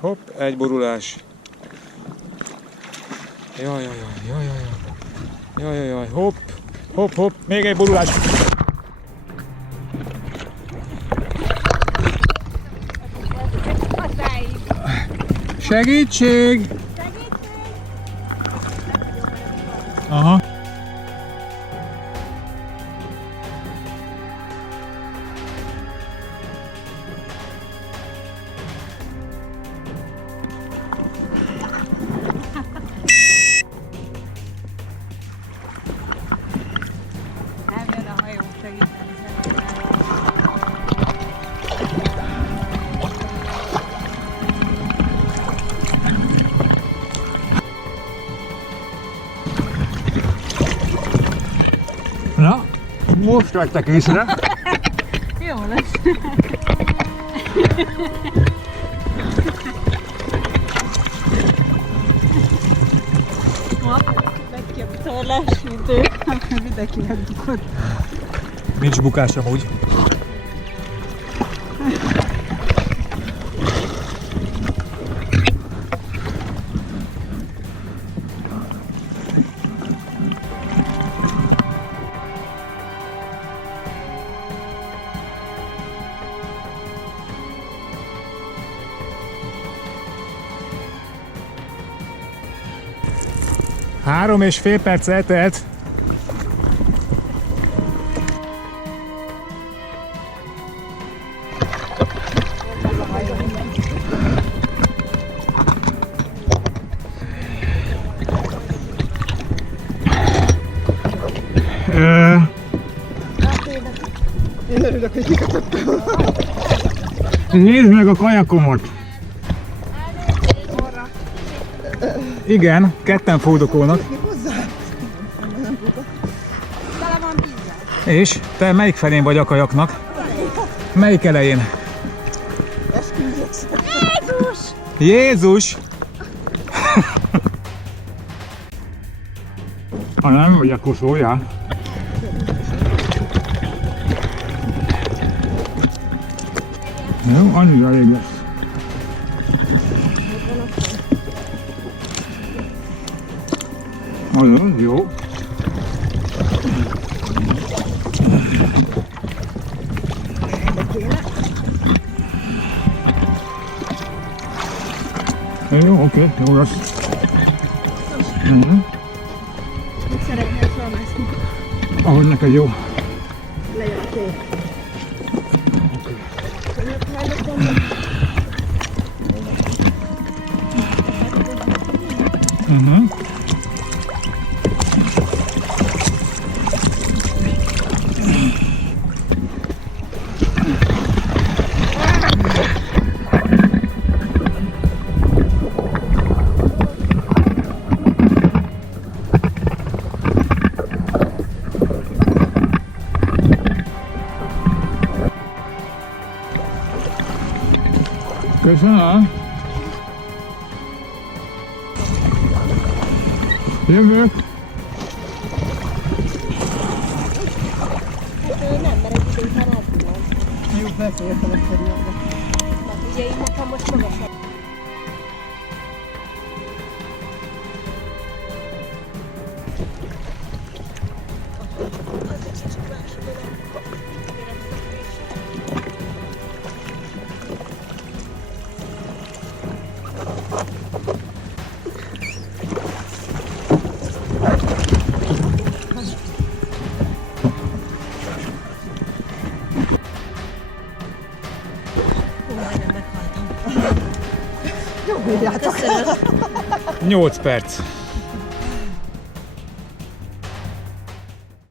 Hopp, egy borulás. Jaj, hopp, hopp, hopp, még egy borulás. Segítség! Aha. Na, most vettek észre. Jó lesz. Ma meg ki a torlás, mint ő, akkor mindenki megbukott. Nincs bukás amúgy. Három és fél perc eltelt. Én örülök, hogy kikötöttem. Nézd meg a kajakomat! Igen, ketten fúdokolnak. Tele van vízzel. És te melyik felén vagy a kajaknak? Melyik elején? Jézus! Jézus! Ha nem vagy, akkor szóljál. Jó, annyi elég lesz. Nagyon jó. Jó, oké, jó lesz. Mit szeretnél felmászni? Ahogy neked jó. Lejöttél. Köszönöm. Jövök. Hát nem, mert egy idő már átulom. Jó, beszéltem a kerülhetbe. Tehát ugye így nekem most magasabb. Köszönöm. 8 perc.